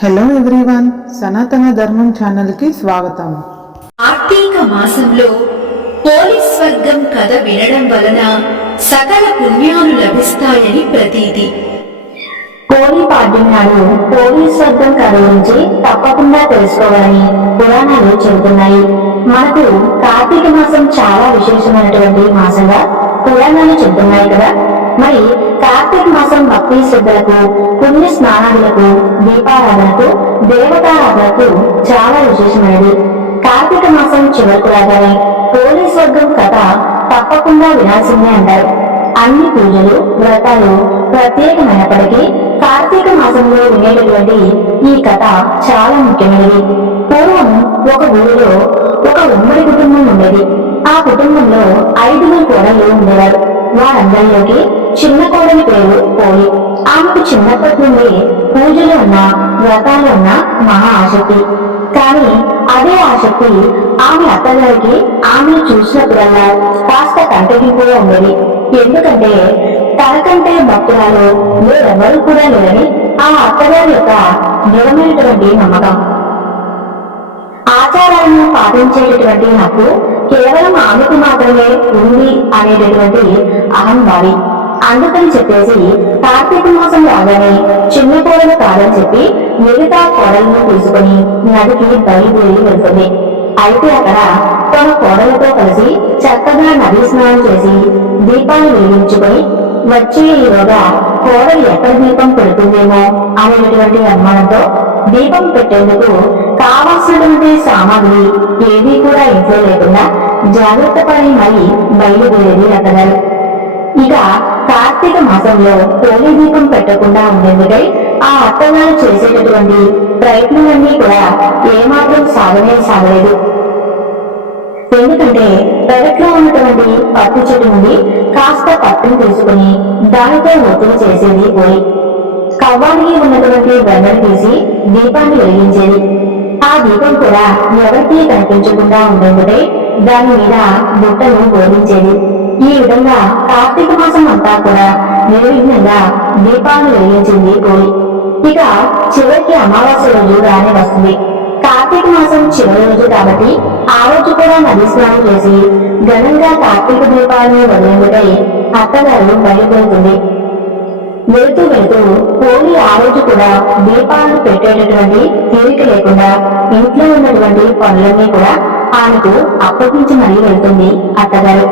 Hello everyone సనాతన ధర్మం ఛానల్కి స్వాగతం. కార్తీక మాసంలో పోలీస్ వర్గం కథ వినడం వలన సకల పుణ్యాలు లభిస్తాయని ప్రతీతి. పాడ్యం నాడు పోలీస్ వర్గం కథ గురించి తప్పకుండా తెలుసుకోవాలని పురాణాలు చెబుతున్నాయి. మనకు కార్తీక మాసం చాలా విశేషమైనటువంటి మాసంగా పురాణాలు చెబుతున్నాయి కదా. మరి కార్తీక మాసం భక్తి శ్రద్ధలకు పుణ్య స్నానాలకు దీపారాధనకు దేవతారాధనకు చాలా విశేషమైనది. కార్తీక మాసం చివరకు రాగానే పోలీస్ వర్గం కథ తప్పకుండా వినాల్సిందే అంటారు. అన్ని పూజలు వ్రతాలు ప్రత్యేకమైనప్పటికీ కార్తీక మాసంలో వినేటటువంటి ఈ కథ చాలా ముఖ్యమైనది. పూర్వం ఒక ఊరిలో ఒక ఉమ్మడి కుటుంబం ఉండేది. ఆ కుటుంబంలో ఐదుగురు కోడళ్ళు ఉండేవారు. వారందరిలోకి చిన్న కోడలి పేరు పోలి ఆమెకు చిన్నప్పటి నుండి పూజలు ఉన్న వ్రతాలు ఉన్న మహా ఆసక్తి. కానీ అదే ఆసక్తి ఆమె అత్తగారికి ఆమెను చూసినప్పుడల్లా కాస్త కంటగింపుగా ఉండేది. ఎందుకంటే తనకంటే భక్తురాలు వేరెవరు కూడా లేరని ఆ అత్తగారి యొక్క దృఢమైనటువంటి నమ్మకం. ఆచారాలను పాటించేటటువంటి నాకు కేవలం ఆమెకు మాత్రమే ఉంది అనేటటువంటి అహంభావి అందుకని చెప్పేసి కార్తీక మాసం రాగానే చిన్న కోడలు కాదని చెప్పి మిగతా కోడలను తీసుకుని నదికి బయలుదేరి వెళ్తుంది. అయితే అక్కడ తన కోడలతో కలిసి చక్కగా నది స్నానం చేసి దీపాన్ని వెలిగించుకొని వచ్చే ఈలోగా కోడలు ఎక్కడ దీపం పెడుతుందేమో అనేటటువంటి అనుమానంతో దీపం పెట్టేందుకు కావాల్సినటువంటి సామాగ్రి ఏదీ కూడా ఇంట్లో లేకుండా జాగ్రత్త పడి మరి బయలుదేరేది అతగారు ఇక కార్తీక మాసంలో పోలి దీపం పెట్టకుండా ఉండేందుకై ఆ అత్తగారు చేసేటటువంటి ప్రయత్నాలన్నీ కూడా ఏమాత్రం సాధనే సాగలేదు. ఎందుకంటే పెరట్లో ఉన్నటువంటి పత్తి చెట్టు నుండి కాస్త పట్టును తీసుకుని దానితో ఒత్తిడి చేసేది పోయి. కవ్వానికి ఉన్నటువంటి వెన్నను తీసి దీపాన్ని వెలిగించేది. ఆ దీపం కూడా ఎవరికీ కనిపించకుండా ఉండేందుకై దాని మీద బుట్టను బోధించేది. ఈ విధంగా కార్తీక మాసం అంతా కూడా నిర్విఘ్నంగా దీపాన్ని వెలిగించింది కోరి ఇక చివరికి అమావాస్య రోజు రాని వస్తుంది. కార్తీక మాసం చివరి రోజు కాబట్టి ఆ రోజు కూడా నది స్నానం చేసి ఘనంగా కార్తీక దీపాలను వదిలేందుకై అత్తగారు బయలుదేరుతుంది. వెళుతూ వెళుతూ పోలి ఆ రోజు కూడా దీపాలను పెట్టేటటువంటి తీరిక లేకుండా ఇంట్లో ఉన్నటువంటి పనులన్నీ కూడా ఆమెకు అప్పగించి మరీ వెళ్తుంది అత్తగారు.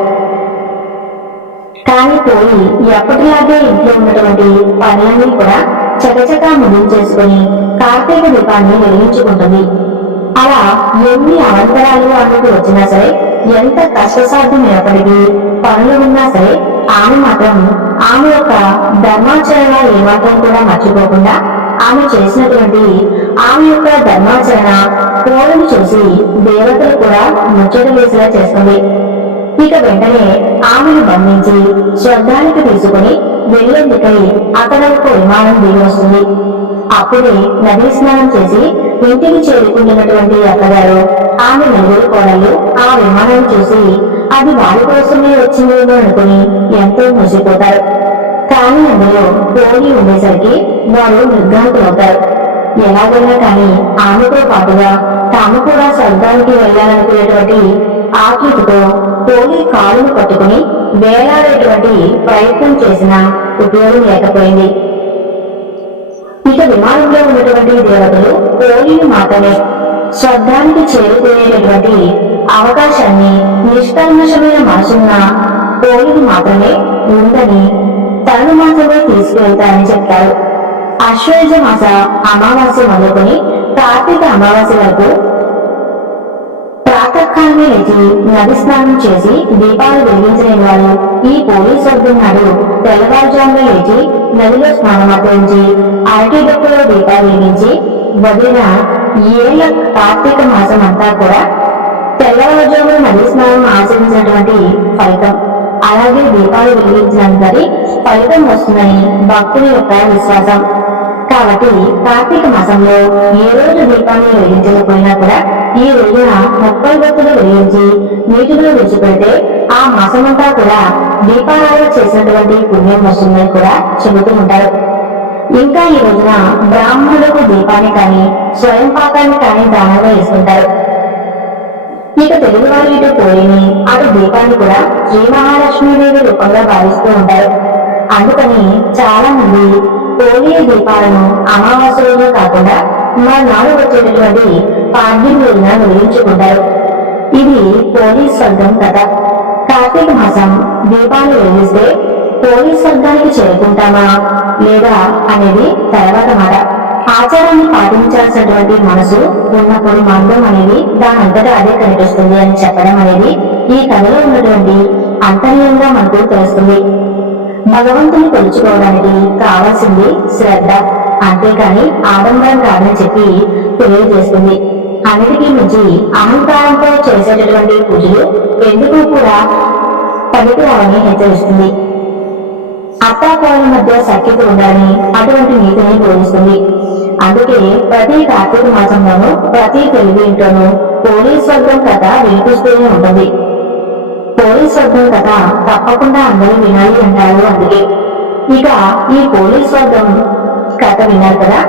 కానీ పోయి ఎప్పటిలాగే ఇంట్లో ఉన్నటువంటి పనులన్నీ కూడా చకచకా ముగించేసుకుని కార్తీక దీపాన్ని వెలిగించుకుంటుంది. అలా ఎన్ని అవంతరాలు ఆమెకు వచ్చినా సరే ఎంత కష్టసాధ్యమైనప్పటికీ పనులు ఉన్నా సరే ఆమె మాత్రం ఆమె యొక్క ధర్మాచరణ ఏమాత్రం కూడా మర్చిపోకుండా ఆమె చేసినటువంటి ఆమె యొక్క ధర్మాచరణ కోడలు చూసి దేవతలు కూడా ముచ్చట వేసేలా చేస్తుంది. ఇక వెంటనే ఆమెను బంధించి స్వర్గానికి తీసుకుని వెళ్ళేందుకై అతను ఒక విమానం దిగి వస్తుంది. అప్పుడే నదీ స్నానం చేసి ఇంటికి చేరుకుంటున్నటువంటి అత్తగారు ఆమె నలుగురు కోడళ్ళు ఆ విమానం చూసి అది వారి కోసమే వచ్చిందేమో అనుకుని ఎంతో ముసిపోతారు కానీ అందులో పోలి ఉండేసరికి వారు నిర్ఘాంతులవుతారు. ఎలాగైనా కానీ ఆమెతో పాటుగా తాము కూడా స్వర్గానికి వెళ్ళాలనుకునేటువంటి ఆకృతితో పోలి కాలును పట్టుకుని వేలాడేటువంటి ప్రయత్నం చేసిన ఉపయోగం లేకపోయింది. ఇక విమానంలో ఉన్నటువంటి దేవతలు పోలీలు మాత్రమే. స్వర్గానికి చేరుకునేటటువంటి అవకాశాన్ని నిష్కల్మషమైన మనసున్న పోలీని మాత్రమే ఉందని తనను మాత్రమే తీసుకువెళ్తారని చెప్తారు అశ్వయుజ మాస అమావాస్య మొదలుకొని కార్తీక అమావాస్య వరకు ప్రాతకాలమే లేచి నది స్నానం చేసి దీపాలు వెలిగించలేని వారు ఈ పోలీస్ వర్గం నాడు తెల్లవారుజామున లేచి నదిలో స్నానం స్నానమాచరించి అరటి డప్పులో దీపాలు వెలిగించి వదిలిన ఏళ్ళ కార్తీక మాసం అంతా కూడా తెల్లవారుజామున నది స్నానం ఆచరించినటువంటి ఫలితం. అలాగే దీపాలు వెలిగించినంతటి ఫలితం వస్తుందని భక్తుల యొక్క విశ్వాసం. కాబట్టి కార్తీక మాసంలో ఏ రోజు దీపాన్ని వెలిగించకపోయినా కూడా ఈ రోజున ముప్పై భక్తులు వెలిగించి నీటిలో విడిచిపెడితే ఆ మాసమంతా కూడా దీపారాధన చేసినటువంటి పుణ్యం వస్తుందని కూడా చెబుతూ ఉంటారు. ఇంకా ఈ రోజున బ్రాహ్మణులకు దీపాన్ని కానీ స్వయం పాకాన్ని కానీ దానంగా వేసుకుంటారు. ఇక తెలుగువారితో ఇటు పోలిని అటు దీపాన్ని కూడా శ్రీ మహాలక్ష్మీదేవి రూపంగా భావిస్తూ ఉంటారు. అందుకని చాలా మంది పోలి దీపాలను అమావాస్య రోజు కాకుండా మరునాడు వచ్చేటటువంటి పాడ్యం రోజున వెలిగించుకుంటారు. ఇది పోలీస్ స్వర్గం కథ కార్తీక మాసం దీపాలు వెలిగిస్తే పోలీస్ స్వర్గానికి చేరుకుంటామా లేదా అనేది తర్వాత మాట. ఆచారాన్ని పాటించాల్సినటువంటి మనసు ఉన్నప్పుడు మార్గం అనేది దాని అంతటా అదే కనిపిస్తుంది అని చెప్పడం అనేది ఈ కథలో ఉన్నటువంటి అంతర్యంగా మనకు తెలుస్తుంది. భగవంతుని కొలుచుకోవడానికి కావాల్సింది శ్రద్ధ. అంతేకాని ఆడంబరం కాదని చెప్పి తెలియజేస్తుంది. అన్నిటికీ మించి అహంకారంతో చేసేటటువంటి పూజలు ఎందుకు కూడా పనికిరావని హెచ్చరిస్తుంది. అత్తాకోడల మధ్య సఖ్యత ఉండాలని అటువంటి నీతిని బోధిస్తుంది. అందుకే ప్రతి కార్తీక మాసంలోనూ ప్రతి తెలుగు ఇంట్లోనూ పోలీస్ వర్గం కథ వినిపిస్తూనే ఉంటుంది. పోలీస్ వర్గం కథ తప్పకుండా అందరూ వినాలి అంటారు అందుకే. ఇక ఈ పోలీస్ వర్గం కథ విన్నారు కదా?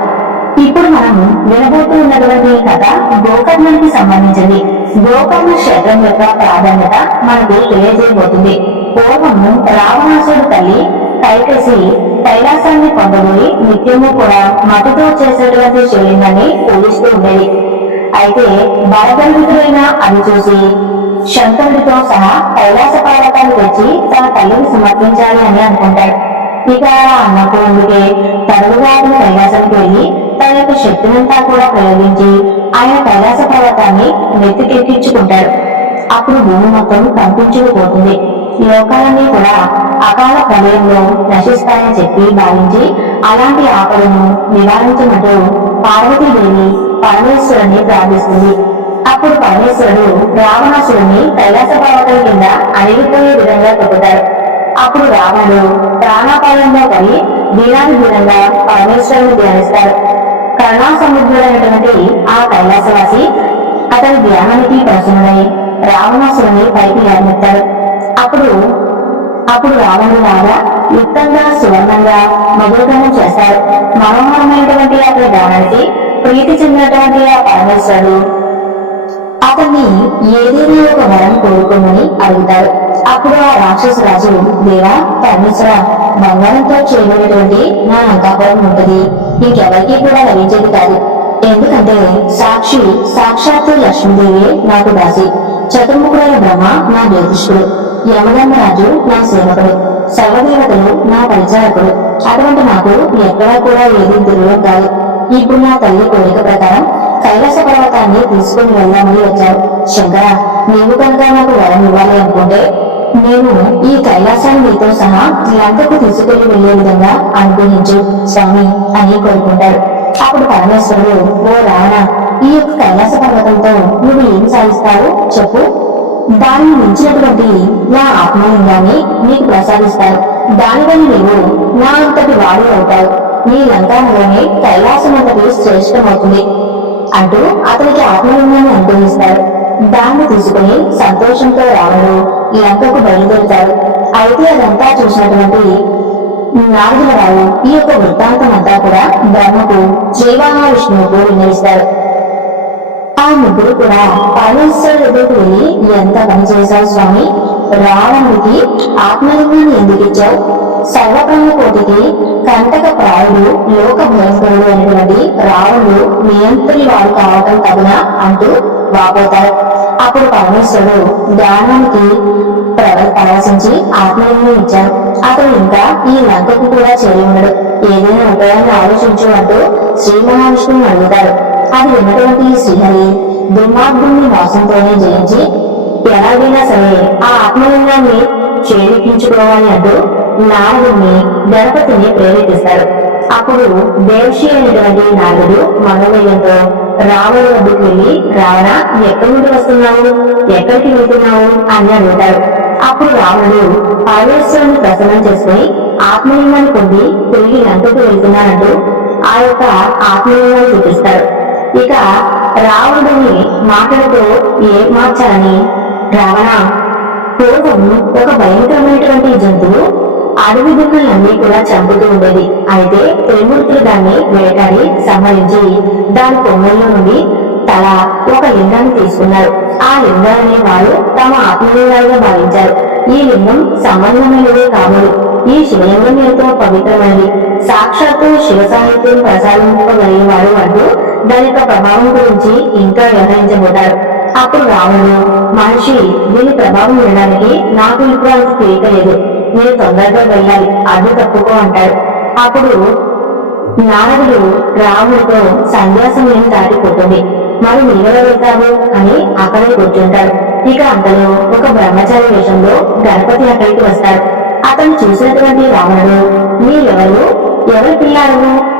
ఇప్పుడు మనం వినబోతూ ఉన్నటువంటి కథ గోకర్ణానికి సంబంధించింది. గోకర్ణ క్షేత్రం యొక్క ప్రాధాన్యత మనకు తెలియజేయబోతుంది. పూర్వం రావణాసుడు తల్లి కైకసి కైలాసాన్ని పొందబోయి నిత్యము కూడా మట్టితో చేసేటువంటి శివలింగాన్ని పూజిస్తూ ఉండేది. అయితే బలగల్వితుడైన అది చూసి శంకరుడితో సహా కైలాస పర్వతాన్ని తెచ్చి తన తల్లిని సమర్పించాలి అని అనుకుంటాడు. ఇక అలా అన్నప్పుడు అందుకే తరువుగా అతను కైలాసానికి వెళ్ళి తన యొక్క శక్తినంతా కూడా ప్రయోగించి ఆయన కైలాస పర్వతాన్ని నెత్తికెక్కించుకుంటాడు. అప్పుడు భూమి మొత్తం కంపించుకుపోతుంది. లోకాలన్నీ కూడా అకాల ప్రళయంలో నశిస్తాయని చెప్పి భావించి అలాంటి ఆపదను నివారించమంటూ పార్వతీదేవి పరమేశ్వరుని ప్రార్థిస్తుంది. అప్పుడు పరమేశ్వరుడు రావణాసురుని కైలాస పర్వతం కింద అణిగిపోయే విధంగా తొక్కుతాడు అప్పుడు రావణుడు ప్రాణాపాయంలో పడి దీనాది దీనంగా పరమేశ్వరుని ధ్యానిస్తాడు. కరుణా సముద్రుడైనటువంటి ఆ కైలాసవాసి అతని ధ్యానానికి ప్రసన్నుడై రావణాసురుని పైకి లేవనెత్తాడు. అప్పుడు అప్పుడు రావణుడు రాగా యుక్తంగా సువర్ణంగా మధురగానం చేస్తాడు మనోహరమైనటువంటి అతని దానానికి ప్రీతి చెందినటువంటి ఆ పరమేశ్వరుడు. అతన్ని ఏదైనా ఒక వరం కోరుకోమని అడుగుతారు అప్పుడు ఆ రాక్షస రాజు దేవా పరమేశ్వర బంగారంతో చేయబడినటువంటి నా అంకాపురం ఉంటుంది. ఇంకెవరికి కూడా లభించేది కాదు. ఎందుకంటే సాక్షి సాక్షాత్తు లక్ష్మీదేవి నాకు దాసి. చతుర్ముఖుడైన బ్రహ్మ నా జ్యోతిష్కుడు. యమధర్మరాజు నా సేవకుడు సర్వదేవతలు నా పరిచారకుడు. అటువంటి నాకు ఎక్కడా కూడా ఏది దుర్లభం కాదు. ఇప్పుడు నా తల్లి కోరిక ప్రకారం కైలాస పర్వతాన్ని తీసుకుని వెళ్దామని వచ్చారు శంకర నీవు కనుక నాకు వరం ఇవ్వాలి అనుకుంటే నేను ఈ కైలాసాన్ని నీతో సహా లంకకు తీసుకెళ్ళి వెళ్ళే విధంగా అనుగ్రహించు స్వామి అని కోరుకుంటారు అప్పుడు పరమేశ్వరుడు ఓ రావణ ఈ యొక్క కైలాస పర్వతంతో నువ్వు ఏం సాధిస్తావు? చెప్పు. దానిని మించినటువంటి నా ఆత్మలింగాన్ని నీకు ప్రసాదిస్తాను దానివల్ల నీవు నా అంతటి వాడు అవుతావు. నీ లంకానలోనే కైలాసం అంతటి శ్రేష్టమవుతుంది. అంటూ అతనికి ఆత్మలింగాన్ని అనుగ్రహిస్తాడు. దాన్ని తీసుకుని సంతోషంతో రావణుడు లంకకు బయలుదేరుతారు అయితే అదంతా చూసినటువంటి నారదుల వారు ఈ యొక్క వృత్తాంతం అంతా కూడా బ్రహ్మకు శ్రీ మహావిష్ణువుకు వినిపిస్తారు ఆ ముగ్గురు కూడా పరమేశ్వరుడు దగ్గరికి వెళ్ళి ఎంత పని చేశావు స్వామి. రావణుడికి ఆత్మలింగాన్ని ఎందుకు ఇచ్చావు? సర్వప్రాణ కోటికి కంటక ప్రాయుడు లోక భయంకరుడు అనేటువంటి రావణుడు నియంత్రి వాడు కావటం తగునా అంటూ వాపోతారు. అప్పుడు పరమేశ్వరుడు ధ్యానానికి ప్రవ- ప్రవేశించి ఆత్మలింగం ఇచ్చాడు. అతను ఇంకా ఈ లంకకు కూడా చేరి ఉండడు. ఏదైనా ఉపాయాన్ని ఆలోచించు అంటూ శ్రీ మహావిష్ణువుని అడుగుతాడు. అది విన్నటువంటి శ్రీహరి దుర్మార్గుని మోసంతోనే జయించి ఎలాగైనా సరే ఆ ఆత్మలింగాన్ని చేరిపించుకోవాలి అంటూ నారదుని గణపతిని ప్రేరేపిస్తాడు అప్పుడు దేవశి అయినటువంటి నారదుడు మనోవేయంతో రావణ వద్దకు వెళ్ళి రావణ ఎక్కడి నుండి వస్తున్నావు? ఎక్కడికి వెళ్తున్నావు? అని అడుగుతాడు అప్పుడు రావణుడు పరమేశ్వరుని ప్రసన్నం చేసుకుని ఆత్మలింగాన్ని పొంది తిరిగి లంకకు వెళ్తున్నానంటూ ఆ యొక్క ఆత్మలింగాన్ని చూపిస్తాడు ఇక రావణుడిని మాటలతో ఏ మార్చాలని? రావణ పూర్వం ఒక భయంకరమైనటువంటి జంతువు అడవి దుక్కులన్నీ కూడా చంపుతూ ఉండేది. అయితే త్రిమూర్తులు దాన్ని వేటాడి సంహరించి దాని కొమ్మల్లో నుండి తల ఒక లింగాన్ని తీసుకున్నారు. ఆ లింగాన్ని వారు తమ ఆత్మలింగాలుగా భావించారు. ఈ లింగం సంబంధమైనదే కాదు ఈ శివలింగం ఎంతో పవిత్రమైనది. సాక్షాత్తు శివ సాహిత్యం ప్రసాదింపగలిగేవారు అంటూ దాని యొక్క ప్రభావం గురించి ఇంకా వ్యవహరించబోతారు. అప్పుడు రాముడు మనిషి దీని ప్రభావం వినడానికి నాకు ఇప్పుడు అంత తీరిక లేదు నేను తొందరగా వెళ్ళాలి. అడ్డు తప్పుకో అంటాడు. అప్పుడు నారదుడు రాముడితో సంధ్యాసమయం దాటిపోతుంది. మరి నీవెలా వెళ్తావు? అని అక్కడే కూర్చుంటాడు. ఇక అంతలో ఒక బ్రహ్మచారి వేషంలో గణపతి అక్కడికి వస్తాడు. అతను చూసినటువంటి రావణుడు మీరెవరు? ఎవరి పిల్లాడు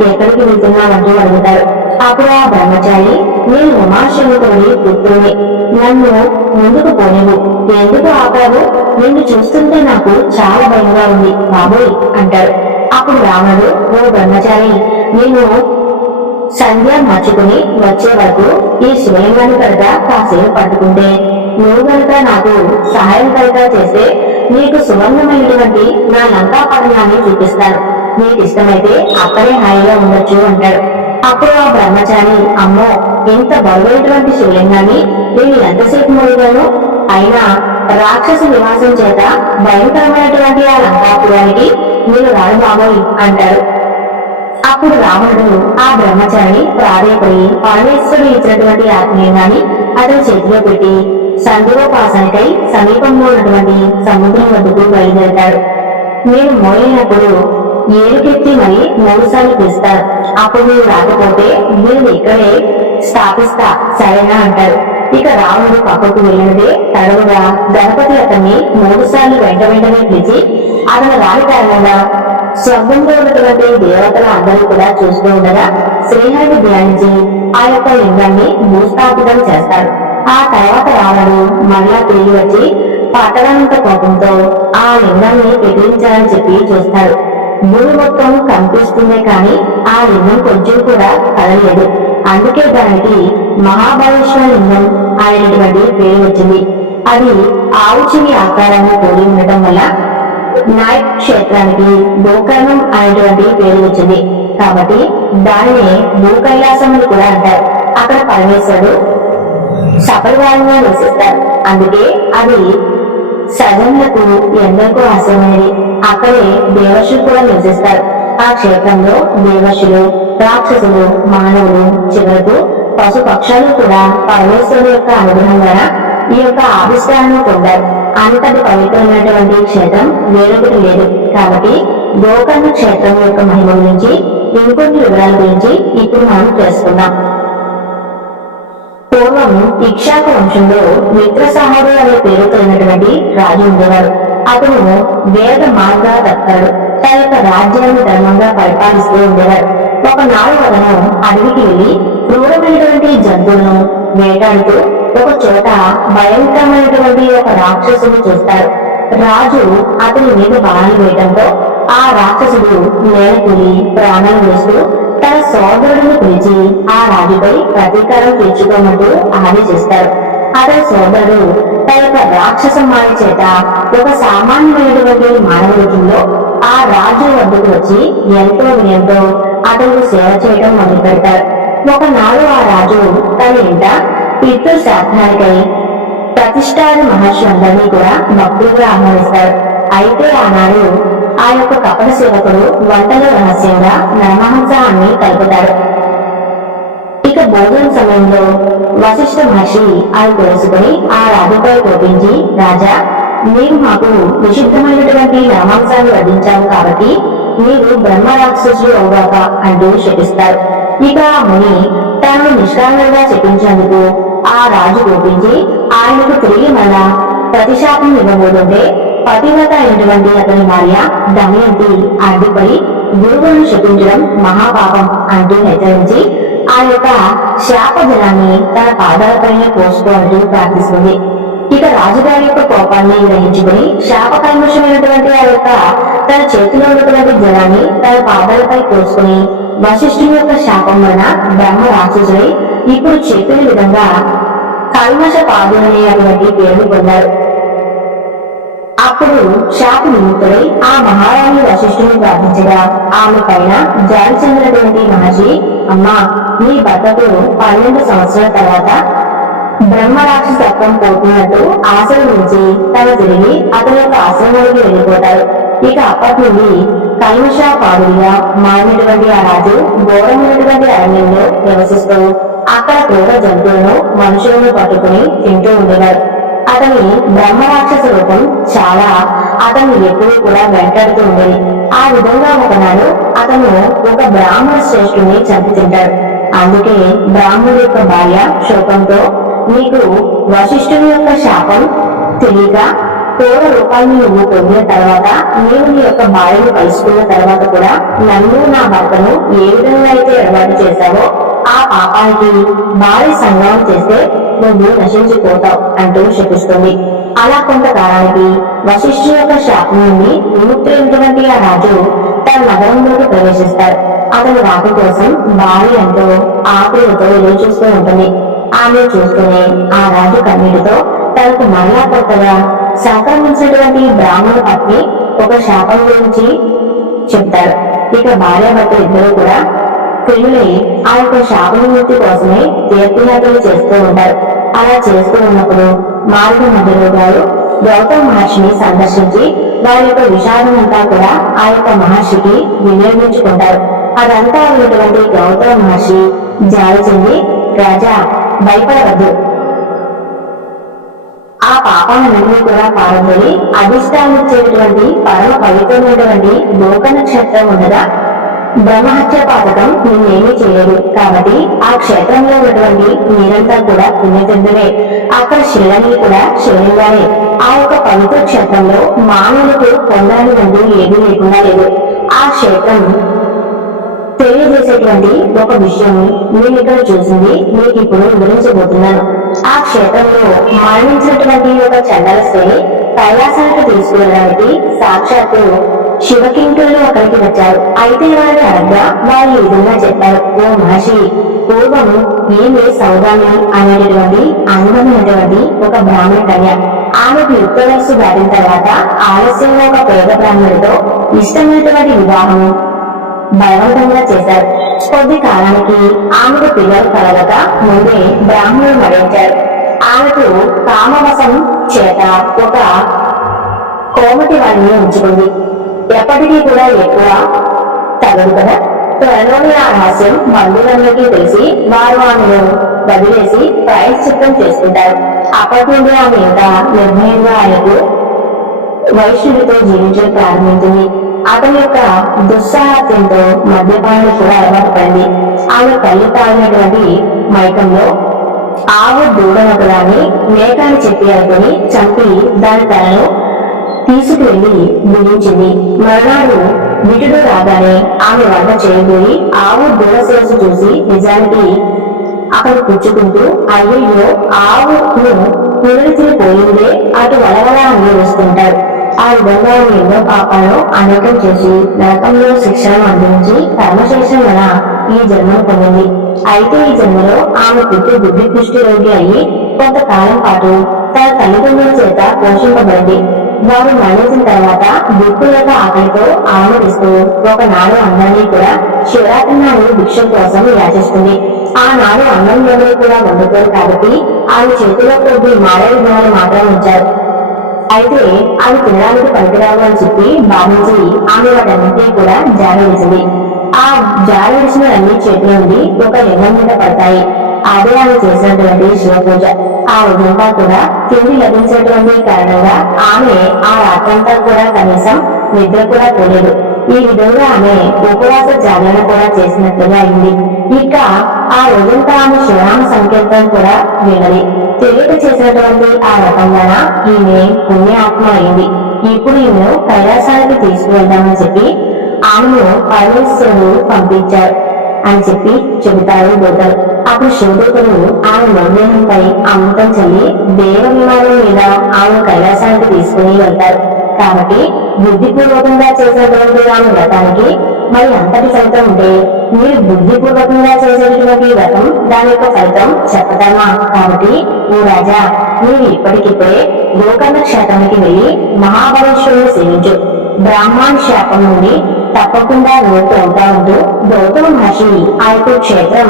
ఎక్కడికి వెళ్తున్నావంటూ అడుగుతాడు అప్పుడు ఆ బ్రహ్మచారి నేను ఉమాశంకరుడి పుత్రుని నన్ను ముందుకు పోనివు ఎందుకు ఆపావు? నిన్ను చూస్తుంటే నాకు చాలా భయంగా ఉంది బాబోయ్ అంటాడు అప్పుడు రావణుడు ఓ బ్రహ్మచారి నేను సంధ్య మార్చుకుని వచ్చే వరకు ఈ శివలింగాన్ని కనుక కాసేపు పట్టుకుంటే నువ్వు కనుక నాకు సహాయం కనుక చేస్తే నీకు సువర్ణమైనటువంటి నా లంకా పట్టణాన్ని చూపిస్తాను. నీకు ఇష్టమైతే అక్కడే హాయిగా ఉండొచ్చు అంటాడు. అప్పుడు ఆ బ్రహ్మచారి అమ్మో ఇంత బరువైనటువంటి శివలింగాన్ని నేను ఎంతసేపు మోయగలను? అయినా రాక్షస నివాసం చేత భయంకరమైనటువంటి ఆ లంకాపురానికి మీరు రాడు బాబోయ్ అంటాడు. అప్పుడు రావణుడు ఆ బ్రహ్మచారిని ప్రాధేయపడి పరమేశ్వరుడు ఇచ్చినటువంటి ఆత్మీయంగాన్ని అతని చేతిలో పెట్టి సందేవోపాసనకై సమీపంలో ఉన్నటువంటి సముద్రం వద్దకు బయలుదేరతాడు. నేను మోయినప్పుడు ఏరుకెత్తి మరి మూడు సార్లు అప్పుడు నువ్వు రాకపోతే నేను ఇక్కడే స్థాపిస్తా సరేనా అంటారు. ఇక రావణుడు పక్కకు వెళ్ళినదే తడవుగా గణపతి అతన్ని మూడు సార్లు వెంట వెంటనే పిలిచి అతను రాని కారణంగా స్వర్గంలో ఉన్నటువంటి దేవతల అందరూ కూడా చూస్తూ ఉండగా శ్రీహరిని ధ్యానించి ఆ యొక్క లింగాన్ని భూస్థాపితం చేస్తారు. ఆ తర్వాత రావణుడు మరలా తిరిగి వచ్చి పట్టణంత కోపంతో ఆ లింగాన్ని ఎదిరించాలని చెప్పి చూస్తారు. భూమి మొత్తం కనిపిస్తుందే కానీ ఆ లింగం కొంచెం కూడా కదలలేదు. అందుకే దానికి మహాబలేశ్వర లింగం అనేటువంటి పేరు వచ్చింది. అది ఆవుచిని ఆకారంగా కూడి ఉండటం వల్ల నాయక్ క్షేత్రానికి భూకర్ణం అనేటువంటి పేరు వచ్చింది. కాబట్టి దానిని భూకైలాసం అని కూడా అంటారు. అక్కడ పరమేశ్వరుడు సపరివారంగా నివసిస్తారు. అందుకే అది సజనులకు ఎందరికో అసమైనది అక్కడే దేవర్షులు కూడా నివసిస్తారు. ఆ క్షేత్రంలో దేవర్షులు రాక్షసులు మానవులు చివరకు పశుపక్షాలు కూడా పరమేశ్వరుడు యొక్క అనుగ్రహం ద్వారా ఈ యొక్క ఆవిష్కారాన్ని పొందారు. అంతటి పవిత్రమైనటువంటి క్షేత్రం వేరొకటి లేదు. కాబట్టి గోకర్ణ క్షేత్రం యొక్క మహిమ గురించి ఇంకొన్ని వివరాల గురించి ఇప్పుడు మనం తెలుసుకుందాం. పూర్వం ఇక్షాక వంశంలో మిత్రసాహుడు అనే పేరుతో ఉన్నటువంటి రాజు ఉండేవాడు. అతను వేద మార్గా తప్పాడు తన యొక్క రాజ్యాన్ని ధర్మంగా పరిపాలిస్తూ ఉండేవాడు. ఒకనాడు అతను అడవికి వెళ్ళి క్రూరమైనటువంటి జంతువులను వేటాడుతూ ఒక చోట భయంకరమైనటువంటి ఒక రాక్షసుని చూస్తాడు. రాజు అతని మీద బాణాలు వేయడంతో ఆ రాక్షసుడు నేలకూలి ప్రాణాలు వేస్తూ తన సోదరుడిని పిలిచి ఆ రాజుపై ప్రతీకారం తీర్చుకోమంటూ ఆదేశిస్తాడు అతని సోదరుడు తన యొక్క రాక్షస మాయ చేత ఒక సామాన్యమైనటువంటి మానవ రూపంలో ఆ రాజు వద్దకు వచ్చి ఎంతో వినయంతో అతనికి సేవ చేయడం మొదలు పెడతాడు ఒకనాడు ఆ రాజు తన ఇంట పితృ శాస్త్రానికై ప్రతిష్టాది మహర్షులందరినీ కూడా భక్తులుగా ఆహ్వానిస్తారు. అయితే ఆనాడు ఆ యొక్క కపట సేవకుడు వంటలో రహస్యంగా నరమాంసాన్ని కలుపుతాడు ఇక భోజన సమయంలో వశిష్ఠ మహర్షి అది తెలుసుకుని ఆ రాజుపై కోపించి రాజా నీవు మాకు విశుద్ధమైనటువంటి నరమాంసాన్ని వడ్డించావు కాబట్టి నీవు బ్రహ్మ రాక్షసుడు అవుగాక అంటూ శపిస్తారు. ఇక ఆ ముని తాను నిష్కారణంగా చెప్పించేందుకు ఆ రాజు కోపించి ఆయనకు తిరిగి మళ్ళా ప్రతిశాపం ఇవ్వబోతుంటే పతివ్రత అయినటువంటి అతని భార్య దమయంతి అడ్డుపడి గురువులను శపించడం మహాపాపం అంటూ హెచ్చరించి ఆ యొక్క శాప జలాన్ని తన పాదాలపైన పోసుకోవాలంటూ ప్రార్థిస్తుంది. ఇక రాజుగారి యొక్క కోపాన్ని గ్రహించుకుని శాప కల్మషమైనటువంటి ఆ యొక్క తన చేతిలో ఉన్నటువంటి జలాన్ని తన పాదాలపై పోసుకుని వశిష్ఠుని యొక్క శాపం వలన బ్రహ్మ రాక్షసుడై ఇప్పుడు చెప్పిన విధంగా కల్మష పాదులనే అటువంటి పేరును పొందారు. అప్పుడు శాప నిమిత్తుడై ఆ మహారాణి వశిష్ఠుని ప్రార్థించగా ఆమె పైన జారి చెందినటువంటి మహర్షి అమ్మా నీ భర్తకు పన్నెండు సంవత్సరాల తర్వాత బ్రహ్మరాక్షసత్వం పోతున్నట్టు ఆశల నుంచి తన తిరిగి అతని యొక్క ఆశ్రమానికి వెళ్ళిపోతాడు ఇక అప్పటి నుండి కల్మషాపాడుగా మారినటువంటి ఆ రాజు ఘోరమైనటువంటి అరణ్యంలో నివసిస్తూ అక్కడ క్రూర జంతువులను మనుషులను పట్టుకుని తింటూ ఉండేవాడు. అతని బ్రహ్మరాక్షస రూపం చాలా అతన్ని ఎప్పుడూ కూడా వెంటాడుతూ ఉండేది ఆ విధంగా ఒకనాడు అతను ఒక బ్రాహ్మణ శ్రేష్ఠుని చంపి తింటాడు. అందుకే బ్రాహ్మణుడి యొక్క భార్య శోకంతో నీకు వశిష్ఠుని యొక్క శాపం తెలియక పూర్వ రూపాన్ని నువ్వు పొందిన తర్వాత నేను నీ యొక్క భార్యను కలుసుకున్న తర్వాత కూడా నన్ను నా భర్తను ఏ విధంగా అయితే ఏర్పాటు చేశావో ఆ పాపానికి భారీ సంగ్రహం చేస్తే నువ్వు నశించిపోతావు అంటూ శపిస్తుంది. అలా కొంతకాలానికి వశిష్ఠు యొక్క శాపం నుండి విముక్తులైనటువంటి ఆ రాజు తన నగరంలోకి ప్రవేశిస్తాడు అతని రాక కోసం భార్య అంటూ ఆకులతో ఎదురు చూస్తూ ఉంటుంది. ఆమె చూస్తూనే ఆ రాజు కన్నీటితో తనకు మరలా కొత్తగా సంక్రమించినటువంటి బ్రాహ్మణ పత్ని ఒక శాపం గురించి చెప్తారు. ఇక భార్య భర్త ఇద్దరు కూడా ప్రియులై ఆ యొక్క శాప కోసమే తీర్థయాత్రలు చేస్తూ ఉంటారు. అలా చేస్తూ ఉన్నప్పుడు మార్గ మధ్యలో గారు గౌతమ మహర్షిని సందర్శించి వారి యొక్క విషాదం అంతా కూడా ఆ యొక్క మహర్షికి వినియోగించుకుంటారు. అదంతా ఉన్నటువంటి గౌతమ మహర్షి జాలి రాజా భయపడవద్దు. ఆ పాపాలన్నింటినీ కూడా పాల్గొని అధిష్టానం ఇచ్చేటువంటి పరమ పవిత్రమైనటువంటి లోక నక్షత్రం ఉండగా బ్రహ్మహత్య పాతకం నిన్నేమీ చేయలేదు. కాబట్టి ఆ క్షేత్రంలో ఉన్నటువంటి మీరంతా కూడా పుణ్యతిద్దులే అక్కడ శిలని కూడా శివలింగానే ఆ యొక్క పవిత్ర క్షేత్రంలో మానవులకు పొందాలి వంటి ఏమీ లేకుండా లేదు. ఆ క్షేత్రం తెలియజేసేటువంటి ఒక విషయం నేను ఇక్కడ చూసింది మీకు ఇప్పుడు వివరించబోతున్నాను. ఆ క్షేత్రంలో మరణించినటువంటి ఒక చండల స్త్రీ కైలాసానికి తీసుకువెళ్ళడానికి సాక్షాత్తు శివకింకులు అక్కడికి వచ్చారు. అయితే వారిని అడగ్గా వారు ఏదైనా చెప్పారు ఓ మహర్షి పూర్వం ఈమె సౌదామి అనేటటువంటి అందమైనటువంటి ఒక బ్రాహ్మణ కన్య. ఆమెకు యుక్త వయస్సు దాటిన తర్వాత ఆలస్యంగా ఒక పేద బ్రాహ్మణుడితో ఇష్టమైనటువంటి వివాహము బలవంతంగా చేశారు. కొద్ది కాలానికి ఆమెకు పిల్లలు కలగక ముందే బ్రాహ్మణులు మరణించారు. ఆమెకు కామవశం చేత ఒక కోమటి వాడిని ఉంచుకుంది. ఎప్పటికీ కూడా ఎక్కువ తగదు కదా? త్వరలోనే ఆ రహస్యం బంధువులందరికీ తెలిసి వారు ఆమెను వదిలేసి ప్రాయశ్చిత్తం చేసుకుంటారు. అప్పటి నుండి ఆమె ఇంకా నిర్భయంగా ఆయనకు వైశ్యుడితో జీవించడం ప్రారంభించింది అతని యొక్క దుస్సాహత్యంతో మద్యపానం కూడా అలవాటు పడింది. ఆమె కళ్ళు తాగినటువంటి మైకంలో ఆవు దూడను ఒకదాన్ని మేకాన్ని చెప్పి అనుకుని చంపి దాని తనను తీసుకువెళ్ళి బిగించింది మరునాడు విటుడు రాగానే ఆమె వంట చేయబోయి ఆవు దూరసేసి చూసి నిజానికి అక్కడ పుచ్చుకుంటూ అయ్యయ్యో ఆవును పునరితిని పోయిందే అటు వలవల అని వస్తుంటారు. ఆ విధంగా ఎన్నో పాపాలు అనేకం చేసి నరకంలో శిక్షను అందించి కర్మశేషం వల్ల ఈ జన్మను పొందింది. అయితే ఈ జన్మలో ఆమె పుట్టి బుద్ధి పుష్టి రోగి అయ్యి కొంతకాలం పాటు తన తల్లిదండ్రుల చేత పోషింపబడింది. వారు మరణించిన తర్వాత దిక్కు యొక్క ఆకలితో ఒక ఒకనాడు అందరినీ కూడా శివరాత్రి నాడు భిక్ష కోసం యాచిస్తుంది ఆనాడు అన్నంలోనే కూడా వండుకోరు కాబట్టి ఆమె చేతిలో కొద్ది మారేడు గుణాలు మాత్రం ఉంచారు. అయితే అవి తినడానికి పనికిరావు అని చెప్పి భావించి ఆమె వాటన్నింటినీ కూడా జారవేసింది ఆ జారవేసిన అన్ని చేతుల నుండి ఒక లింగం మీద పడతాయి. అదే చేసినటువంటి శివ పూజ ఆ ఉదయంతా కూడా తిండి లభించినటువంటి కారణంగా ఆమె ఆ రాత్రంతా కూడా కనీసం నిద్ర కూడా పోలేదు. ఈ విధంగా ఆమె ఉపవాస జాగరణ కూడా చేసినట్లుగా అయింది. ఇక ఆ రోజంతా ఆమె శివనామ సంకీర్తనం కూడా వినది తెలియక చేసినటువంటి ఆ రకం వలన ఈమె పుణ్యాత్మ అయింది. ఇప్పుడు ఈమెను కైలాసానికి తీసుకువెళ్దామని చెప్పి ఆమెను పరమేశ్వరుడు పంపించారు. అని చెప్పి చెబుతారు దొంగలు అప్పుడు శివదూతలు ఆమె మృతదేహంపై అమృతం చల్లి దేవ విమానం మీద ఆమె కైలాసానికి తీసుకుని వెళ్తారు. కాబట్టి బుద్ధిపూర్వకంగా చేసేటువంటి ఆమె వ్రతానికి మరి అంతటి ఫలితం ఉంటే మీరు బుద్ధిపూర్వకంగా చేసేటువంటి వ్రతం దాని యొక్క ఫలితం చెప్పటమా కాబట్టి ఓ రాజా మీరు ఇప్పటికిప్పుడే గోకర్ణ క్షేత్రానికి వెళ్ళి మహాబలేశ్వరుని సేవించు. బ్రాహ్మణ శాపం నుండి తప్పకుండా నోడుతూ ఉంటూ గౌతమ మహర్షి ఆ యొక్క క్షేత్రం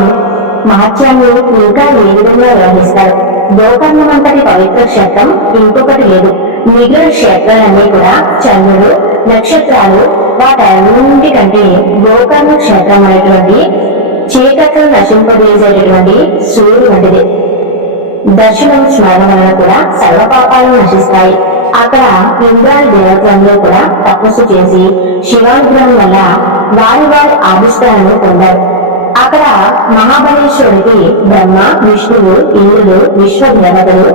మహత్యాన్ని ఇంకా ఏ విధంగా వ్యవహరిస్తారు గోకర్ణం పవిత్ర క్షేత్రం ఇంకొకటి లేదు. మిగిలిన క్షేత్రాలన్నీ కూడా చంద్రుడు నక్షత్రాలు వాటన్నింటికంటే గోకర్ణ క్షేత్రం అనేటువంటి చీకట్లు నశింపజేసేటటువంటి సూర్యుడు వంటిది. దర్శనం స్మరణ వలన కూడా సర్వ పాపాలు నశిస్తాయి. అక్కడ ఇంద్రాది దేవతలందరూ కూడా తపస్సు చేసి శివానుగ్రహం వల్ల వారి వారి ఆవిష్కరణను పొందారు. అక్కడ మహాబలేశ్వరుడికి బ్రహ్మ విష్ణువు ఇంద్రుడు విశ్వదేవతలు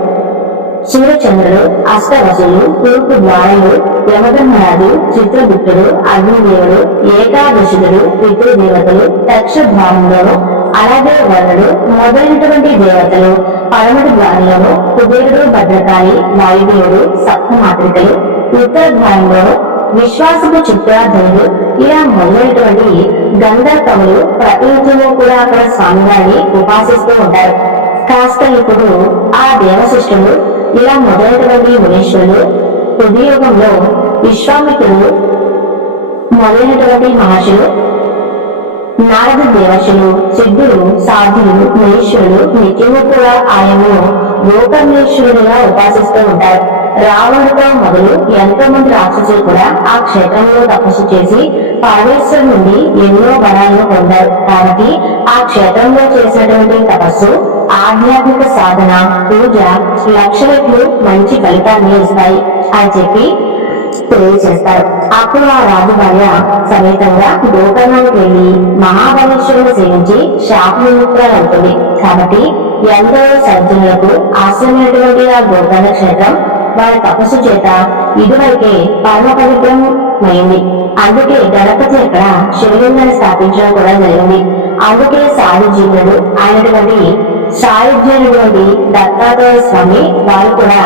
సూర్యచంద్రుడు అష్టవసులు తూర్పు ద్వారలు యమధర్మరాజు చిత్రగుప్తుడు అగ్నిదేవుడు ఏకాదశుడు పితృదేవతలు దక్ష ద్వారంలోను అలాగే వరుడు మొదలైనటువంటి దేవతలు పడమటి ద్వారంలోను కుబేరుడు భద్రకాళి వాయుదేవుడు సప్తమాతృకలు ఉత్తర ద్వారంలోను విశ్వాసపు చిత్రాధనులు ఇలా మొదలైనటువంటి గంధర్వములు ప్రతినిత్యము కూడా అక్కడ స్వామివారిని ఉపాసిస్తూ ఉంటారు. కాస్త ఇప్పుడు ఆ దేవశిష్టులు ఇలా మొదలైనటువంటి మునీశ్వరులు ఉద్యోగంలో విశ్వామిత్రుడు మొదలైనటువంటి మహర్షులు నారద దేవశులు సిద్ధులు సాధులు మహేశ్వరులు నిత్యము కూడా ఆయనను గోకర్ణేశ్వరుడిగా ఉపాసిస్తూ ఉంటారు. రావణుతో మొదలు ఎంతో మంది రాక్షసులు కూడా ఆ క్షేత్రంలో తపస్సు చేసి పరమేశ్వరు నుండి ఎన్నో వరాలను పొందారు. కాబట్టి ఆ క్షేత్రంలో చేసినటువంటి తపస్సు ఆధ్యాత్మిక సాధన పూజ లక్షలకు మంచి ఫలితాన్ని ఇస్తాయి అని చెప్పి తెలియజేస్తారు. అప్పుడు ఆ రాజు భార్య సమేతంగా గోకర్ణానికి వెళ్ళి మహాబలేశ్వరుని సేవించి శాప విముక్తులవుతుంది కాబట్టి ఎందరో సజ్జనులకు ఆశ్రమైనటువంటి ఆ గోకర్ణ క్షేత్రం వారి తపస్సు చేత ఇదివరకే పరమ పవిత్రమైంది అందుకే గణపతి అక్కడ శివలింగాన్ని స్థాపించడం కూడా జరిగింది. అందుకే సాయుజీవుడు ఆయనటువంటి అయినటువంటి సాయుధ్యులైనటువంటి దత్తాత్రేయ స్వామి వారు కూడా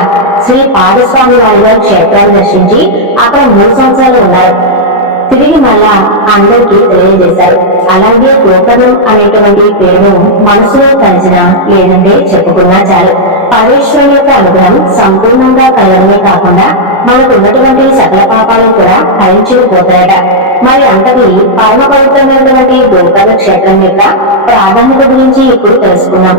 శ్రీ పాదస్వామి వారి గారి క్షేత్రాన్ని దర్శించి అక్కడ మూడు సంవత్సరాలు ఉన్నారు. తిరిగి మళ్ళా అందరికీ తెలియజేశారు. అలాగే గోకర్ణం అనేటువంటి పేరును మనసులో కలిసిన లేదంటే చెప్పుకున్నా చాలు. పరమేశ్వరుని యొక్క అనుగ్రహం సంపూర్ణంగా కలగడమే కాకుండా మనకు ఉన్నటువంటి సకల పాపాలను కూడా హరించుకుపోతాయట మరి అంతటి పరమ పవిత్రమైనటువంటి గోకర్ణ క్షేత్రం యొక్క ప్రాధాన్యత గురించి ఇప్పుడు తెలుసుకున్నాం